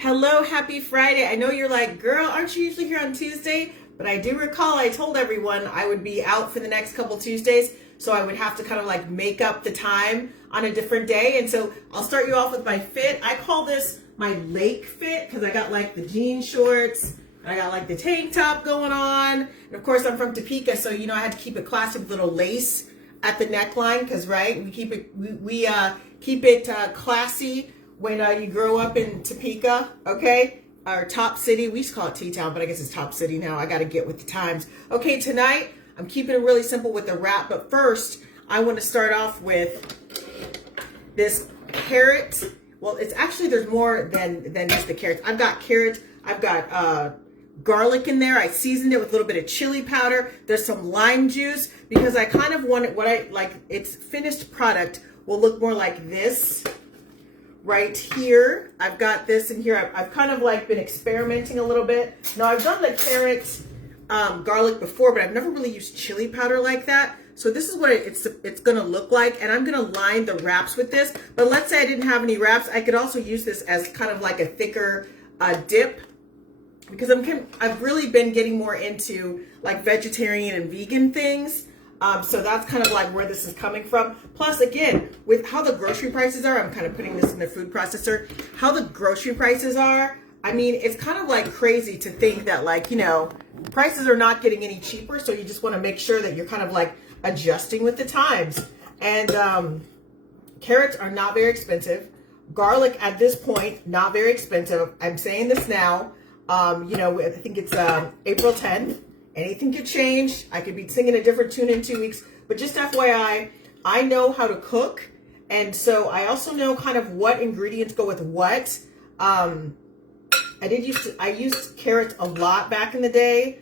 Hello, happy Friday. I know you're like, girl, aren't you usually here on Tuesday? But I do recall I told everyone I would be out for the next couple Tuesdays, so I would have to kind of like make up the time on a different day. And so I'll start you off with my fit. I call this my lake fit because I got like the jean shorts, and I got like the tank top going on. And of course I'm from Topeka, so you know I had to keep it classy with little lace at the neckline because right, we keep it classy when you grow up in Topeka, okay? Our top city, we used to call it T-Town, but I guess it's top city now. I got to get with the times. Okay, tonight, I'm keeping it really simple with the wrap, but first, I want to start off with this carrot. Well, it's actually, there's more than just the carrots. I've got carrots, I've got garlic in there. I seasoned it with a little bit of chili powder. There's some lime juice because I kind of want it, what I like, its finished product will look more like this. Right here, I've got this in here. I've kind of like been experimenting a little bit. Now I've done the carrots, garlic before, but I've never really used chili powder like that. So this is what it's gonna look like, and I'm gonna line the wraps with this. But let's say I didn't have any wraps, I could also use this as kind of like a thicker dip, because I've really been getting more into like vegetarian and vegan things. So that's kind of like where this is coming from. Plus, again, with how the grocery prices are, I'm kind of putting this in the food processor. How the grocery prices are, I mean, it's kind of like crazy to think that like, you know, prices are not getting any cheaper. So you just want to make sure that you're kind of like adjusting with the times. And carrots are not very expensive. Garlic at this point, not very expensive. I'm saying this now. You know, I think it's April 10th. Anything could change. I could be singing a different tune in 2 weeks. But just FYI, I know how to cook. And so I also know kind of what ingredients go with what. I used carrots a lot back in the day.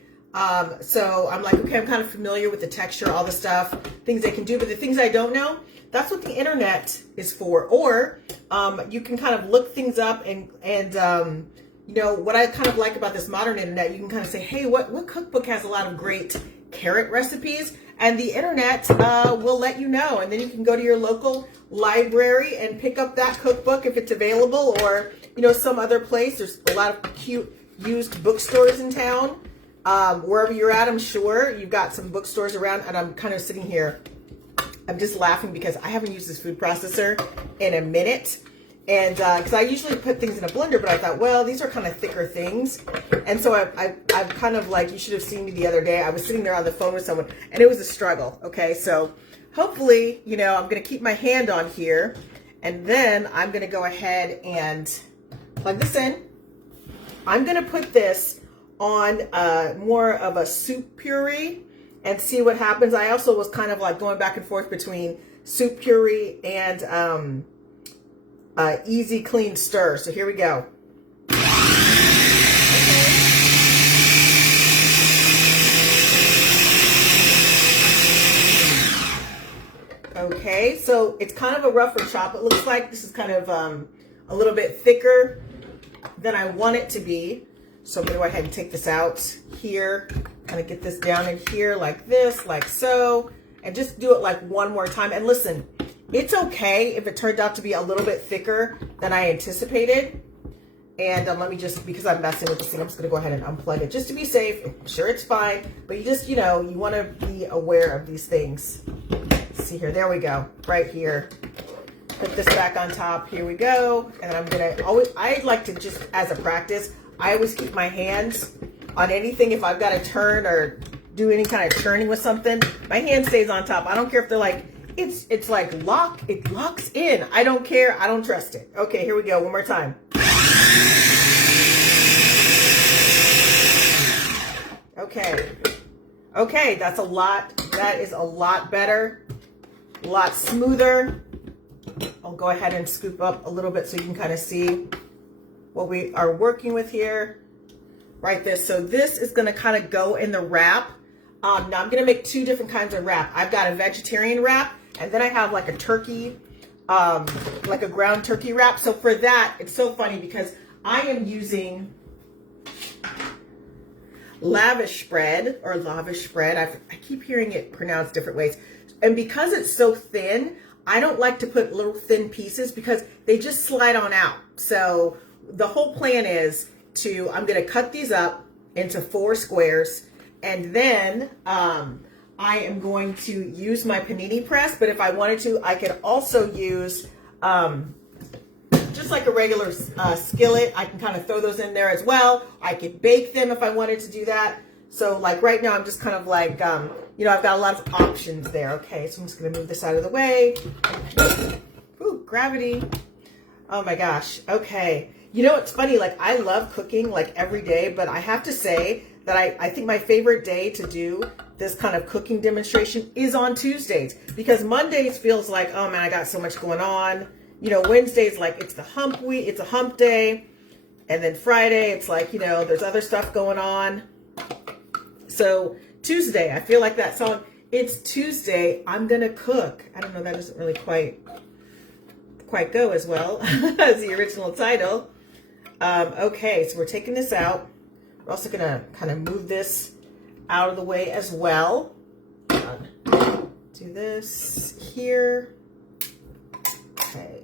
So I'm like, okay, I'm kind of familiar with the texture, all the stuff, things they can do. But the things I don't know, that's what the internet is for. Or you can kind of look things up and you know, what I kind of like about this modern internet, you can kind of say, hey, what cookbook has a lot of great carrot recipes? And the internet will let you know. And then you can go to your local library and pick up that cookbook if it's available, or, you know, some other place. There's a lot of cute used bookstores in town. Wherever you're at, I'm sure you've got some bookstores around. And I'm kind of sitting here, I'm just laughing because I haven't used this food processor in a minute. And because I usually put things in a blender, but I thought, well, these are kind of thicker things. And so I've kind of like, you should have seen me the other day. I was sitting there on the phone with someone and it was a struggle. Okay, so hopefully, you know, I'm going to keep my hand on here, and then I'm going to go ahead and plug this in. I'm going to put this on more of a soup puree and see what happens. I also was kind of like going back and forth between soup puree and easy clean stir. So here we go. Okay, so it's kind of a rougher chop. It looks like this is kind of a little bit thicker than I want it to be. So I'm gonna go ahead and take this out here, kind of get this down in here like this, like so, and just do it like one more time. And listen, it's okay if it turned out to be a little bit thicker than I anticipated. And let me just, because I'm messing with this thing, I'm just going to go ahead and unplug it just to be safe. I'm sure it's fine, but you just, you know, you want to be aware of these things. Let's see here, there we go, right here. Put this back on top, here we go. And I'm going to always, I like to just, as a practice, I always keep my hands on anything. If I've got to turn or do any kind of turning with something, my hand stays on top. I don't care if they're like, it's like it locks in. I don't care. I don't trust it. Okay, here we go. One more time. Okay. Okay, that's a lot. That is a lot better. A lot smoother. I'll go ahead and scoop up a little bit so you can kind of see what we are working with here. Right this. So this is going to kind of go in the wrap. Now I'm going to make two different kinds of wrap. I've got a vegetarian wrap, and then I have like a turkey, like a ground turkey wrap. So for that, it's so funny because I am using lavish spread or lavish spread. I keep hearing it pronounced different ways. And because it's so thin, I don't like to put little thin pieces because they just slide on out. So the whole plan is I'm going to cut these up into 4 squares, and then I am going to use my panini press, but if I wanted to, I could also use just like a regular skillet. I can kind of throw those in there as well. I could bake them if I wanted to do that. So like right now, I'm just kind of like, you know, I've got a lot of options there. Okay, so I'm just going to move this out of the way. Ooh, gravity. Oh my gosh. Okay. You know, it's funny, like I love cooking like every day, but I have to say that I think my favorite day to do this kind of cooking demonstration is on Tuesdays, because Mondays feels like, oh man, I got so much going on. You know, Wednesdays, like it's the hump week, it's a hump day. And then Friday, it's like, you know, there's other stuff going on. So Tuesday, I feel like that song, it's Tuesday, I'm gonna cook. I don't know, that doesn't really quite go as well as the original title. Okay, so we're taking this out. We're also gonna kind of move this out of the way as well. Do this here. Okay.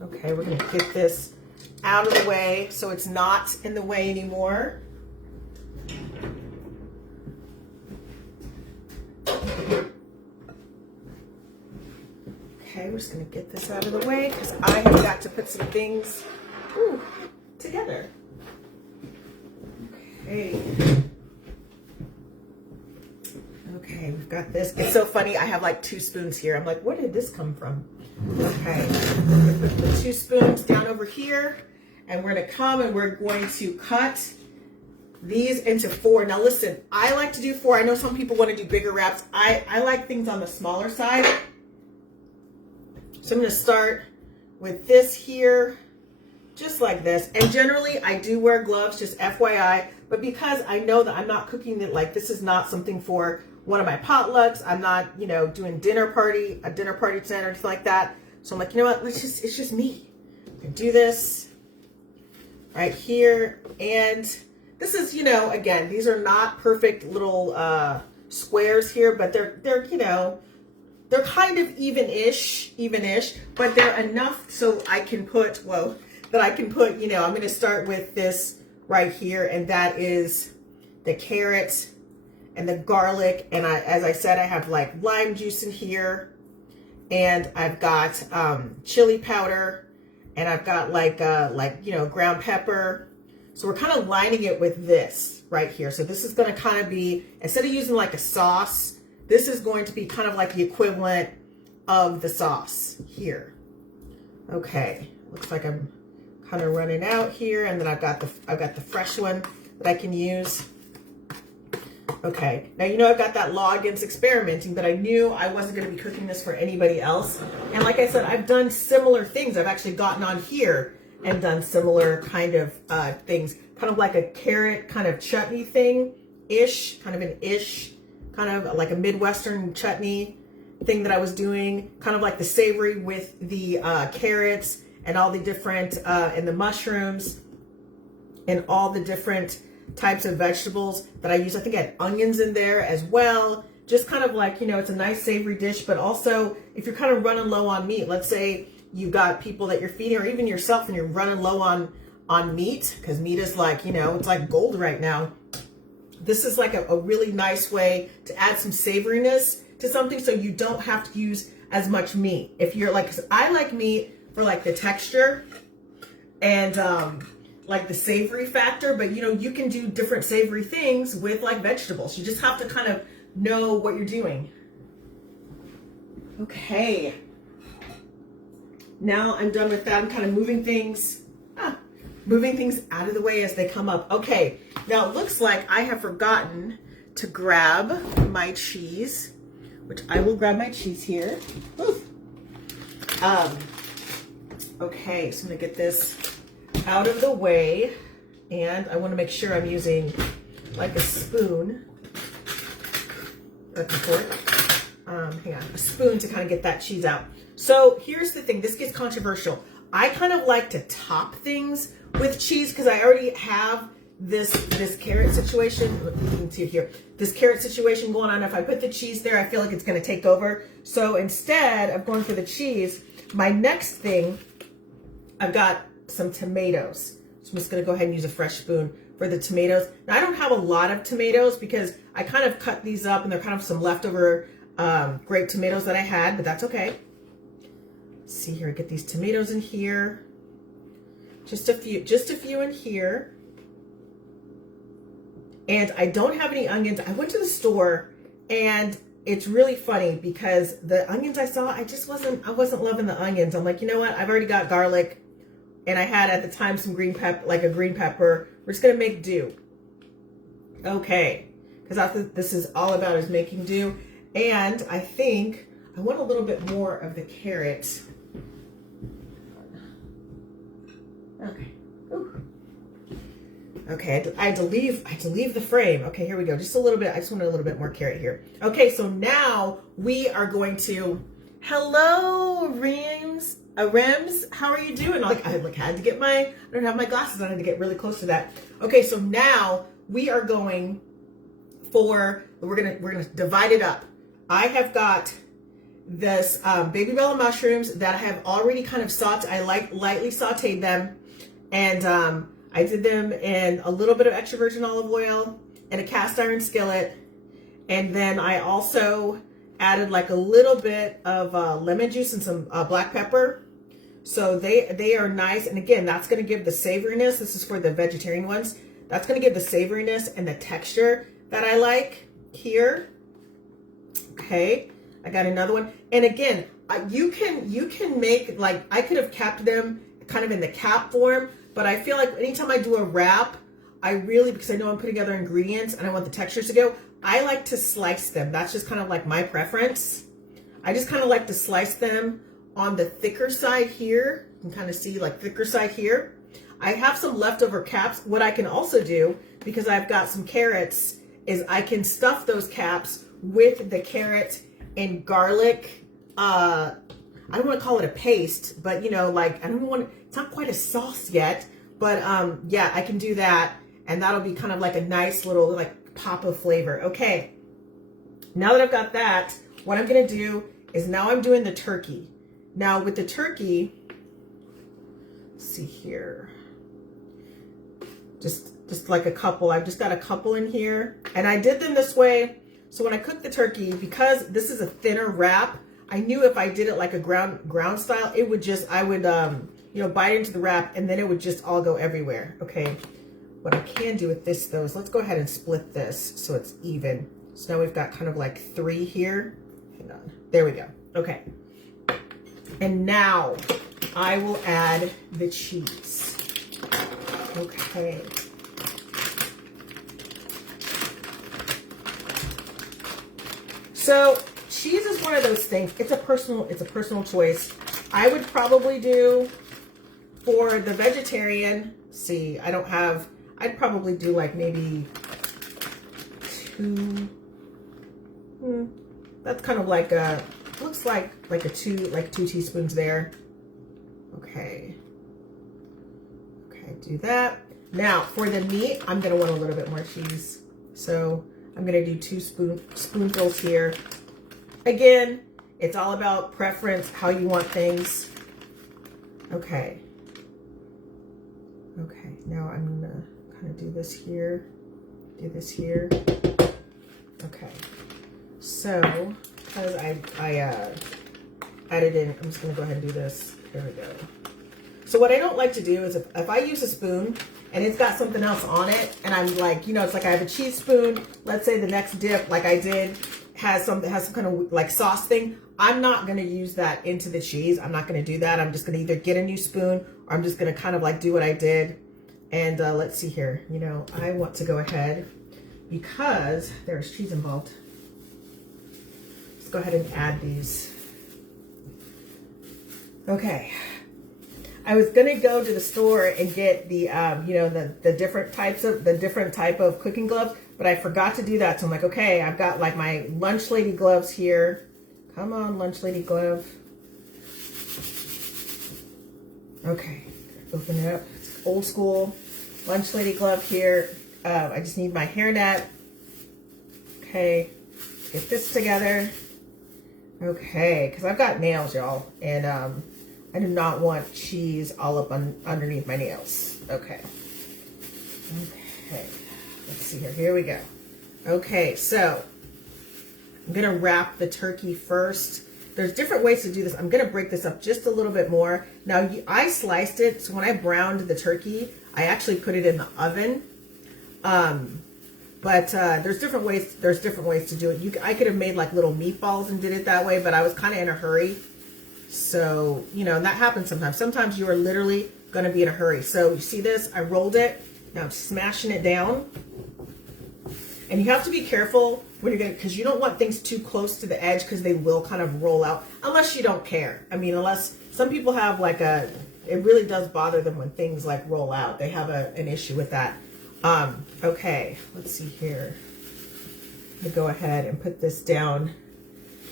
Okay, we're gonna get this out of the way so it's not in the way anymore. Okay, we're just gonna get this out of the way because I have got to put some things together. Okay. Okay, we've got this. It's so funny, I have like 2 spoons here. I'm like, where did this come from? Okay, put the 2 spoons down over here, and we're gonna come and we're going to cut these into 4. Now listen, I like to do 4. I know some people want to do bigger wraps. I like things on the smaller side. So I'm going to start with this here, just like this. And generally I do wear gloves, just FYI, but because I know that I'm not cooking it, like this is not something for one of my potlucks. I'm not, you know, doing a dinner party tent or anything like that. So I'm like, you know what, it's just me. I can do this right here. And this is, you know, again, these are not perfect little squares here, but they're, you know, they're kind of even-ish, but they're enough so I can put, you know, I'm going to start with this right here, and that is the carrot and the garlic. And as I said, I have like lime juice in here, and I've got chili powder, and I've got like, you know, ground pepper. So we're kind of lining it with this right here. So this is going to kind of be, instead of using like a sauce, this is going to be kind of like the equivalent of the sauce here. Okay, looks like I'm kind of running out here, and then I've got the fresh one that I can use. Okay, now you know I've got that law against experimenting, but I knew I wasn't going to be cooking this for anybody else. And like I said, I've done similar things. I've actually gotten on here and done similar kind of things, kind of like a carrot kind of chutney thing-ish, kind of like a Midwestern chutney thing that I was doing, kind of like the savory with the carrots and all the different, and the mushrooms and all the different types of vegetables that I use. I think I had onions in there as well. Just kind of like, you know, it's a nice savory dish, but also if you're kind of running low on meat, let's say you got people that you're feeding, or even yourself, and you're running low on meat, because meat is like, you know, it's like gold right now. This is like a really nice way to add some savoriness to something, so you don't have to use as much meat. If you're like, 'cause I like meat for like the texture and like the savory factor, but you know, you can do different savory things with like vegetables. You just have to kind of know what you're doing. Okay. Now I'm done with that. I'm kind of moving things out of the way as they come up. Okay, now it looks like I have forgotten to grab my cheese, which I will grab my cheese here. Okay, so I'm gonna get this out of the way, and I want to make sure I'm using like a spoon, or a fork. Hang on, a spoon to kind of get that cheese out. So here's the thing, this gets controversial. I kind of like to top things with cheese because I already have this carrot situation. You can see it here. This carrot situation going on. If I put the cheese there, I feel like it's going to take over. So instead of going for the cheese, my next thing I've got some tomatoes. So I'm just gonna go ahead and use a fresh spoon for the tomatoes. Now I don't have a lot of tomatoes because I kind of cut these up and they're kind of some leftover grape tomatoes that I had, but that's okay. Let's see here, get these tomatoes in here. Just a few in here. And I don't have any onions. I went to the store and it's really funny because the onions I saw, I wasn't loving the onions. I'm like, you know what? I've already got garlic and I had at the time some green pepper. We're just gonna make do. Okay, because that's what this is all about, is making do. And I think I want a little bit more of the carrot. Okay. Ooh. Okay, I had to leave the frame. Okay, here we go. Just a little bit. I just wanted a little bit more carrot here. Okay, so now we are going to, hello, Rems. Rems, how are you doing? I had to get I don't have my glasses on. I had to get really close to that. Okay, so now we are going for, we're gonna divide it up. I have got this baby bella mushrooms that I have already kind of sauteed. I lightly sauteed them, and I did them in a little bit of extra virgin olive oil and a cast iron skillet. And then I also added like a little bit of lemon juice and some black pepper. So they are nice. And again, that's going to give the savoriness. This is for the vegetarian ones. That's going to give the savoriness and the texture that I like here. Okay, I got another one. And again, you can make, like, I could have kept them kind of in the cap form, but I feel like anytime I do a wrap, because I know I'm putting together ingredients and I want the textures to go, I like to slice them. That's just kind of like my preference. I just kind of like to slice them on the thicker side here. You can kind of see like thicker side here. I have some leftover caps. What I can also do, because I've got some carrots, is I can stuff those caps with the carrot and garlic. I don't want to call it a paste, but you know, like, it's not quite a sauce yet, but yeah, I can do that. And that'll be kind of like a nice little like pop of flavor. Okay. Now that I've got that, what I'm going to do is now I'm doing the turkey. Now with the turkey, let's see here, just like a couple. I've just got a couple in here, and I did them this way. So when I cook the turkey, because this is a thinner wrap, I knew if I did it like a ground style, it would just, I would, you know, bite into the wrap and then it would just all go everywhere. Okay. What I can do with this though is let's go ahead and split this so it's even. So now we've got kind of like 3 here. Hang on. There we go. Okay. And now I will add the cheese. Okay. So cheese is one of those things. It's a personal choice. I would probably do for the vegetarian. See, I'd probably do like maybe 2. That's kind of like looks like a 2 teaspoons there. Okay. Okay, do that. Now for the meat, I'm gonna want a little bit more cheese. So I'm gonna do 2 spoonfuls here. Again, it's all about preference, how you want things. Okay. Okay, now I'm gonna kind of do this here, Okay. So, because I added in, I'm just gonna go ahead and do this. There we go. So what I don't like to do is if I use a spoon and it's got something else on it, and I'm like, you know, it's like I have a cheese spoon. Let's say the next dip, like I did, has some kind of like sauce thing. I'm not going to use that into the cheese. I'm not going to do that. I'm just going to either get a new spoon or I'm just going to kind of like do what I did. And let's see here. You know, I want to go ahead because there's cheese involved. Let's go ahead and add these. Okay. I was going to go to the store and get the, you know, the different type of cooking gloves, but I forgot to do that. So I'm like, okay, I've got like my lunch lady gloves here. Come on, lunch lady glove. Okay, open it up. It's old school lunch lady glove here. I just need my hairnet. Okay, get this together. Okay, because I've got nails, y'all, and I do not want cheese all up underneath my nails. Okay. Okay. Let's see here. Here we go. Okay, so I'm going to wrap the turkey first. There's different ways to do this. I'm going to break this up just a little bit more. Now, I sliced it, so when I browned the turkey, I actually put it in the oven. But there's different ways. There's different ways to do it. I could have made like little meatballs and did it that way, but I was kind of in a hurry. So, you know, that happens sometimes. Sometimes you are literally going to be in a hurry. So you see this? I rolled it. Now I'm smashing it down. And you have to be careful when you're going to, because you don't want things too close to the edge because they will kind of roll out unless you don't care. I mean, unless some people have like it really does bother them when things like roll out. They have an issue with that. Okay, let's see here. I'm going to go ahead and put this down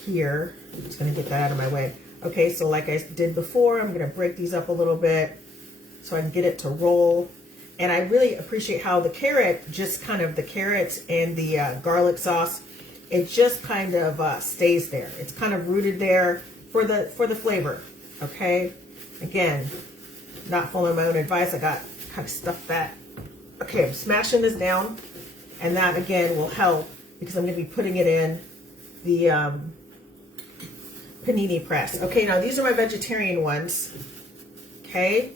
here. I'm just going to get that out of my way. Okay, so like I did before, I'm going to break these up a little bit so I can get it to roll. And I really appreciate how the carrot, just kind of the carrots and the garlic sauce, it just kind of stays there. It's kind of rooted there for the flavor. Okay, again, not following my own advice. I got kind of stuffed that. Okay, I'm smashing this down, and that again will help because I'm going to be putting it in the panini press. Okay, now these are my vegetarian ones. Okay.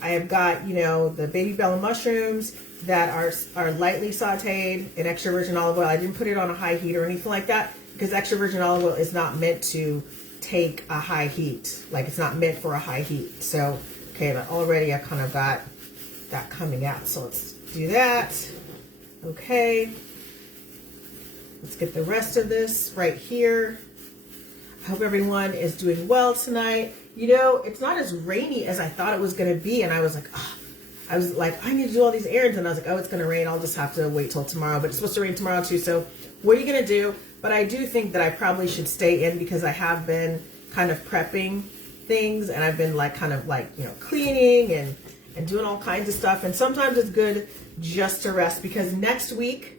I have got, you know, the baby bella mushrooms that are lightly sauteed in extra virgin olive oil. I didn't put it on a high heat or anything like that because extra virgin olive oil is not meant to take a high heat. Like, it's not meant for a high heat. So, okay, but already I kind of got that coming out. So let's do that. Okay. Let's get the rest of this right here. I hope everyone is doing well tonight. You know, it's not as rainy as I thought it was going to be. And I was like, oh, I need to do all these errands. And I was like, oh, it's going to rain. I'll just have to wait till tomorrow. But it's supposed to rain tomorrow too. So what are you going to do? But I do think that I probably should stay in because I have been kind of prepping things. And I've been like, kind of like, you know, cleaning and doing all kinds of stuff. And sometimes it's good just to rest because next week,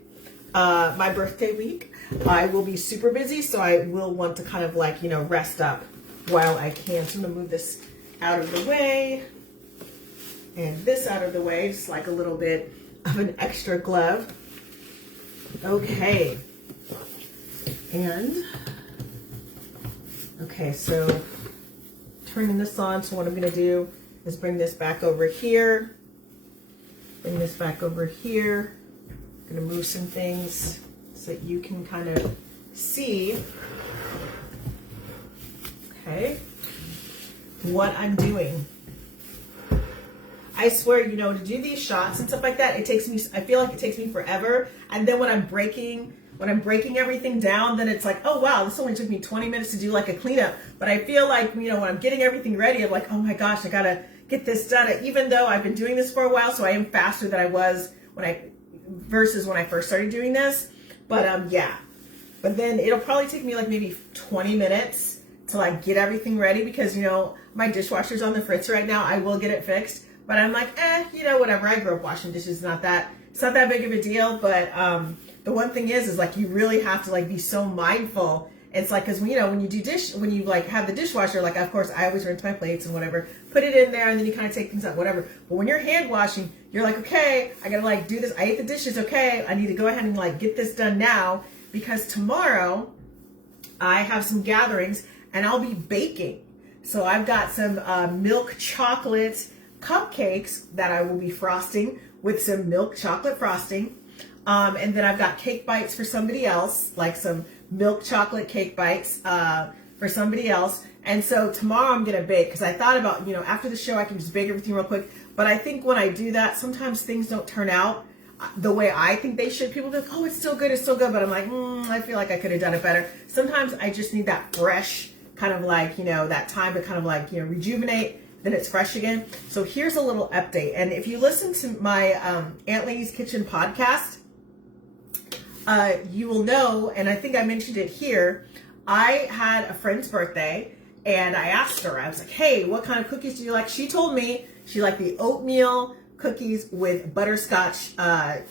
my birthday week, I will be super busy. So I will want to kind of like, you know, rest up while I can. So I'm going to move this out of the way and this out of the way, just like a little bit of an extra glove. Okay. And, okay, so turning this on. So what I'm going to do is bring this back over here. Bring this back over here. I'm going to move some things so that you can kind of see, okay, what I'm doing. I swear, you know, to do these shots and stuff like that, it takes me, I feel like it takes me forever. And then when I'm breaking everything down, then it's like, oh wow, this only took me 20 minutes to do like a cleanup. But I feel like, you know, when I'm getting everything ready, I'm like, oh my gosh, I gotta get this done. Even though I've been doing this for a while, so I am faster than I was versus when I first started doing this. But yeah. But then it'll probably take me like maybe 20 minutes to like get everything ready because, you know, my dishwasher's on the fritz right now. I will get it fixed. But I'm like, you know, whatever. I grew up washing dishes. It's not that big of a deal. But the one thing is like you really have to like be so mindful. It's like, because, you know, when you like have the dishwasher, like, of course, I always rinse my plates and whatever, put it in there and then you kind of take things out, whatever. But when you're hand washing, you're like, okay, I gotta like do this. I ate the dishes. Okay. I need to go ahead and like get this done now because tomorrow I have some gatherings and I'll be baking. So I've got some milk chocolate cupcakes that I will be frosting with some milk chocolate frosting. And then I've got cake bites for somebody else, like some milk chocolate cake bites for somebody else. And so tomorrow I'm going to bake because I thought about, you know, after the show I can just bake everything real quick. But I think when I do that, sometimes things don't turn out the way I think they should. People be like, oh, it's still good, it's still good. But I'm like, I feel like I could have done it better. Sometimes I just need that fresh kind of like, you know, that time to kind of like, you know, rejuvenate. Then it's fresh again. So here's a little update. And if you listen to my Aunt Lady's Kitchen podcast, you will know, and I think I mentioned it here, I had a friend's birthday and I asked her, I was like, hey, what kind of cookies do you like? She told me she liked the oatmeal cookies with butterscotch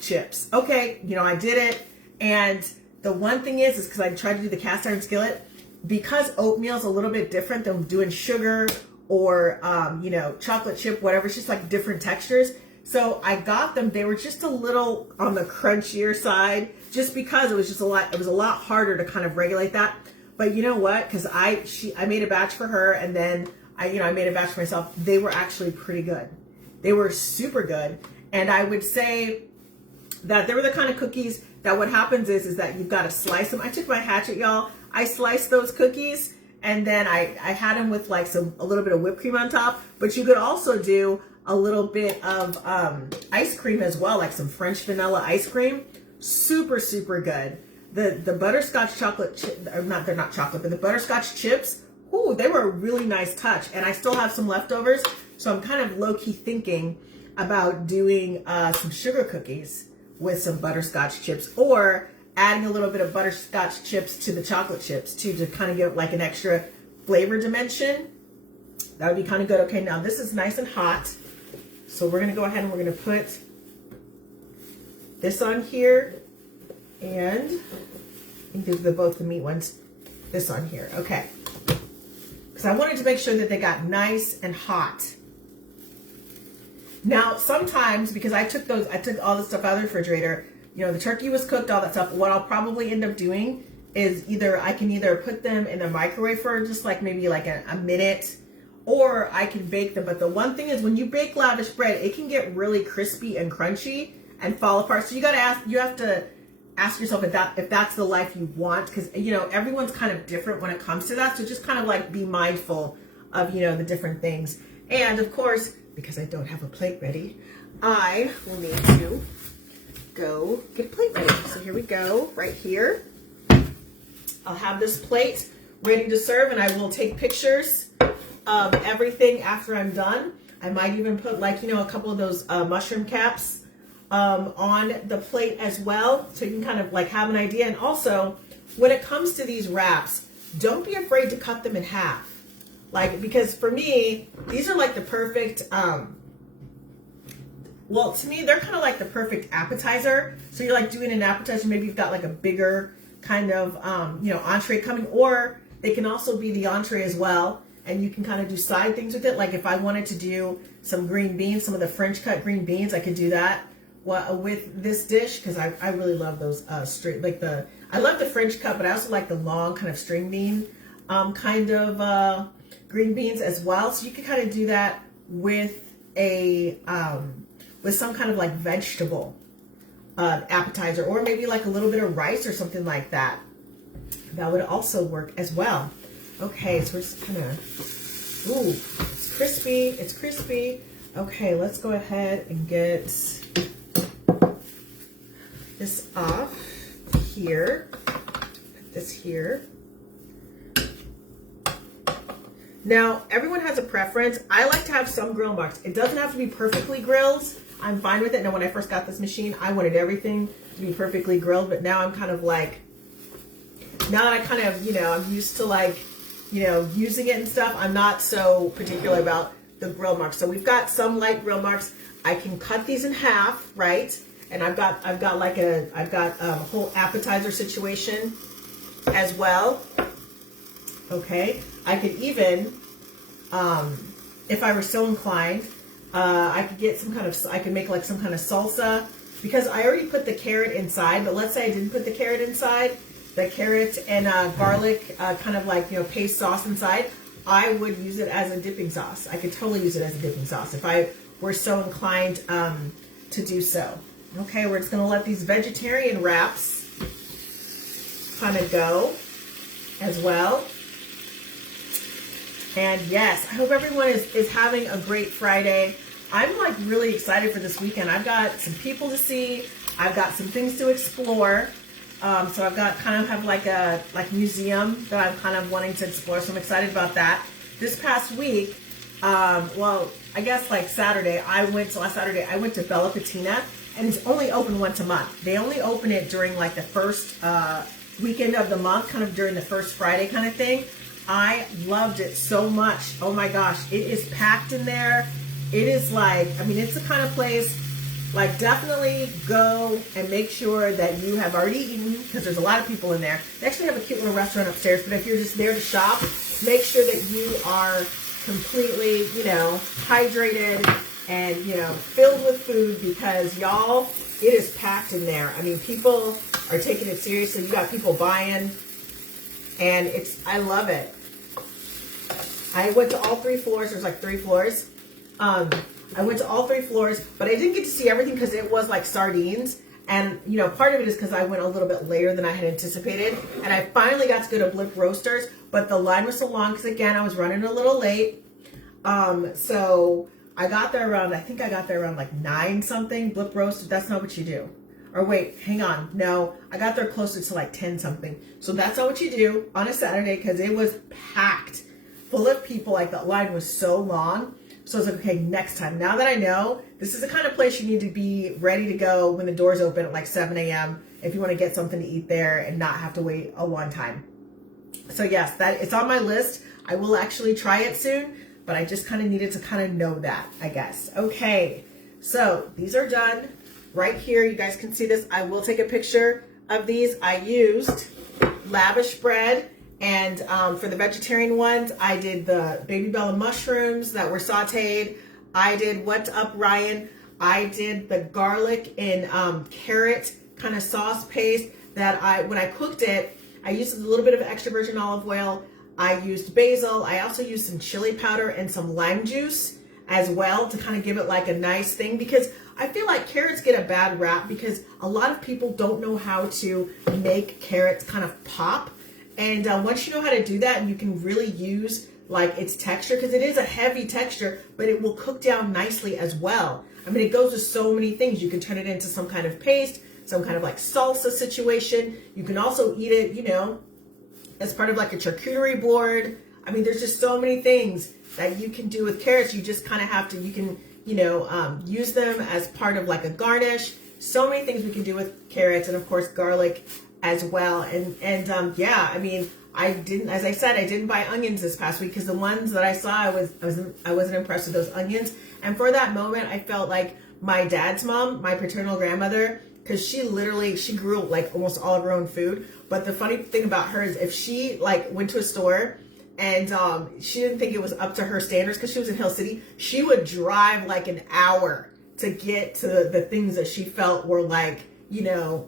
chips. Okay, you know, I did it. And the one thing is because I tried to do the cast iron skillet, because oatmeal is a little bit different than doing sugar or, you know, chocolate chip, whatever. It's just like different textures. So I got them. They were just a little on the crunchier side, just because it was just it was a lot harder to kind of regulate that. But you know what? Because I made a batch for her, and then I made a batch for myself. They were actually pretty good. They were super good. And I would say that they were the kind of cookies that what happens is that you've got to slice them. I took my hatchet, y'all. I sliced those cookies, and then I had them with like a little bit of whipped cream on top. But you could also do a little bit of ice cream as well, like some French vanilla ice cream. Super, super good. The butterscotch chocolate they're not chocolate, but the butterscotch chips, ooh, they were a really nice touch. And I still have some leftovers, so I'm kind of low-key thinking about doing some sugar cookies with some butterscotch chips, or adding a little bit of butterscotch chips to the chocolate chips too, to kind of give like an extra flavor dimension. That would be kind of good. Okay, now this is nice and hot. So we're going to go ahead and we're going to put this on here, and I think these are both the meat ones. This on here, okay. Because I wanted to make sure that they got nice and hot. Now, sometimes, because I took all the stuff out of the refrigerator, you know, the turkey was cooked, all that stuff. What I'll probably end up doing is I can either put them in the microwave for just like maybe like a minute, or I can bake them. But the one thing is, when you bake lavish bread, it can get really crispy and crunchy and fall apart. So you have to ask yourself if that's the life you want, because, you know, everyone's kind of different when it comes to that. So just kind of like be mindful of, you know, the different things. And of course, because I don't have a plate ready, I will need to go get a plate ready. So here we go, right here. I'll have this plate ready to serve, and I will take pictures of everything after I'm done. I might even put, like, you know, a couple of those mushroom caps on the plate as well, so you can kind of like have an idea. And also, when it comes to these wraps, don't be afraid to cut them in half. Like, because for me, these are like the perfect, well, to me, they're kind of like the perfect appetizer. So you're like doing an appetizer, maybe you've got like a bigger kind of, you know, entree coming, or they can also be the entree as well. And you can kind of do side things with it. Like if I wanted to do some green beans, some of the French cut green beans, I could do that with this dish, because I really love those straight, like I love the French cut, but I also like the long kind of string bean kind of green beans as well. So you can kind of do that with with some kind of like vegetable appetizer, or maybe like a little bit of rice or something like that. That would also work as well. Okay, so we're just kind of, ooh, it's crispy, it's crispy. Okay, let's go ahead and get this off here. Put this here. Now, everyone has a preference. I like to have some grill marks. It doesn't have to be perfectly grilled. I'm fine with it. Now, when I first got this machine, I wanted everything to be perfectly grilled, but now I'm kind of like, now that I kind of, you know, I'm used to like, you know, using it and stuff, I'm not so particular about the grill marks. So we've got some light grill marks. I can cut these in half, right? And I've got a whole appetizer situation as well. Okay, I could even, if I were so inclined, I could get I could make like some kind of salsa, because I already put the carrot inside. But let's say I didn't put the carrot inside, the carrot and garlic kind of like, you know, paste sauce inside, I would use it as a dipping sauce. I could totally use it as a dipping sauce if I were so inclined to do so. Okay, we're just going to let these vegetarian wraps kind of go as well. And yes, I hope everyone is having a great Friday. I'm like really excited for this weekend. I've got some people to see. I've got some things to explore. So I've got have like a museum that I'm kind of wanting to explore. So I'm excited about that. This past week, well, I guess like last Saturday, I went to Bella Patina, and it's only open once a month. They only open it during like the first weekend of the month, kind of during the first Friday kind of thing. I loved it so much. Oh my gosh, it is packed in there. It is like, I mean, it's the kind of place, like, definitely go and make sure that you have already eaten, because there's a lot of people in there. They actually have a cute little restaurant upstairs, but if you're just there to shop, make sure that you are completely, hydrated and, filled with food because y'all, it is packed in there. I mean, people are taking it seriously. You got people buying and I love it. I went to all 3 floors. There's like 3 floors. I went to all 3 floors, but I didn't get to see everything because it was like sardines. And, part of it is because I went a little bit later than I had anticipated. And I finally got to go to Blip Roasters, but the line was so long because, again, I was running a little late. So I got there around, like 9 something. Blip Roasters, that's not what you do. Or wait, hang on. No, I got there closer to like 10 something. So that's not what you do on a Saturday because it was packed full of people. Like the line was so long. So I was like, okay, next time. Now that I know, this is the kind of place you need to be ready to go when the doors open at like 7 a.m. if you want to get something to eat there and not have to wait a long time. So yes, it's on my list. I will actually try it soon, but I just kind of needed to kind of know that, I guess. Okay, so these are done. Right here, you guys can see this. I will take a picture of these. I used Lavish Bread. And for the vegetarian ones, I did the Baby Bella mushrooms that were sauteed. I did What's Up Ryan. I did the garlic and carrot kind of sauce paste that when I cooked it, I used a little bit of extra virgin olive oil. I used basil. I also used some chili powder and some lime juice as well to kind of give it like a nice thing because I feel like carrots get a bad rap because a lot of people don't know how to make carrots kind of pop. And once you know how to do that, and you can really use like its texture, because it is a heavy texture, but it will cook down nicely as well. I mean, it goes with so many things. You can turn it into some kind of paste, some kind of like salsa situation. You can also eat it, as part of like a charcuterie board. I mean, there's just so many things that you can do with carrots. You just kind of have to, you can, use them as part of like a garnish. So many things we can do with carrots, and of course garlic as well. And yeah, I mean, as I said, I didn't buy onions this past week because the ones that I saw, I wasn't impressed with those onions. And for that moment, I felt like my dad's mom, my paternal grandmother, because she grew like almost all of her own food. But the funny thing about her is if she like went to a store and she didn't think it was up to her standards because she was in Hill City, she would drive like an hour to get to the things that she felt were like,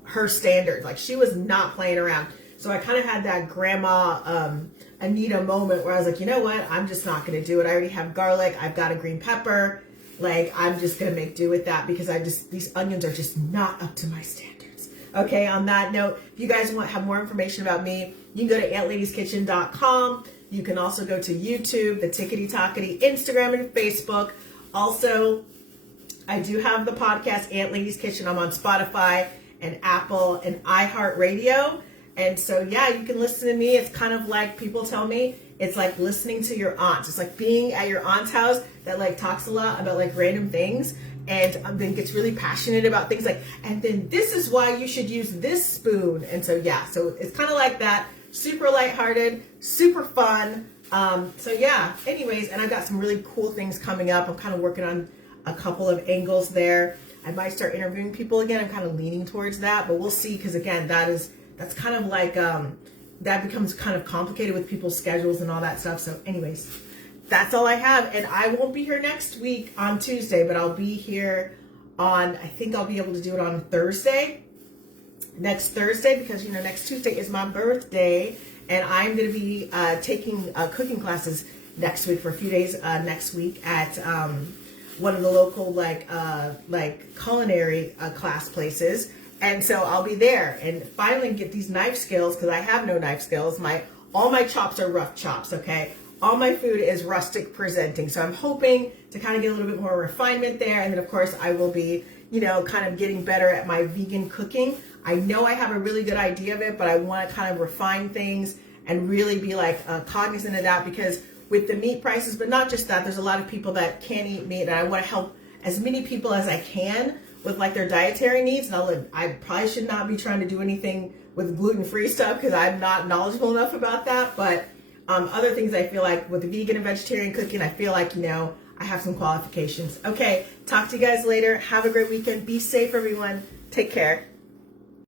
her standards. Like she was not playing around. So I kind of had that grandma Anita moment where I was like, you know what? I'm just not going to do it. I already have garlic. I've got a green pepper. Like I'm just going to make do with that because these onions are just not up to my standards. Okay. On that note, if you guys want to have more information about me, you can go to AuntLadiesKitchen.com. You can also go to YouTube, the Tickety Tockety, Instagram and Facebook. Also, I do have the podcast, Aunt Lady's Kitchen. I'm on Spotify and Apple and iHeartRadio. And so, yeah, you can listen to me. It's kind of like people tell me, it's like listening to your aunt. It's like being at your aunt's house that like talks a lot about like random things and then gets really passionate about things like, and then this is why you should use this spoon. And so, yeah, so it's kind of like that. Super lighthearted, super fun. So, yeah, anyways, and I've got some really cool things coming up. I'm kind of working on a couple of angles there. I might start interviewing people again. I'm kind of leaning towards that, but we'll see. Because again, that's kind of like, that becomes kind of complicated with people's schedules and all that stuff. So anyways, that's all I have. And I won't be here next week on Tuesday, but I'll be here I think I'll be able to do it on next Thursday, because, next Tuesday is my birthday. And I'm going to be taking cooking classes next week for a few days next week at, one of the local like culinary class places. And so I'll be there and finally get these knife skills because I have no knife skills. All my chops are rough chops, okay? All my food is rustic presenting. So I'm hoping to kind of get a little bit more refinement there. And then of course I will be, kind of getting better at my vegan cooking. I know I have a really good idea of it, but I want to kind of refine things and really be like cognizant of that because with the meat prices, but not just that, there's a lot of people that can't eat meat, and I want to help as many people as I can with like their dietary needs. And I probably should not be trying to do anything with gluten-free stuff because I'm not knowledgeable enough about that. But other things I feel like with the vegan and vegetarian cooking, I feel like, I have some qualifications. Okay, talk to you guys later. Have a great weekend. Be safe, everyone. Take care.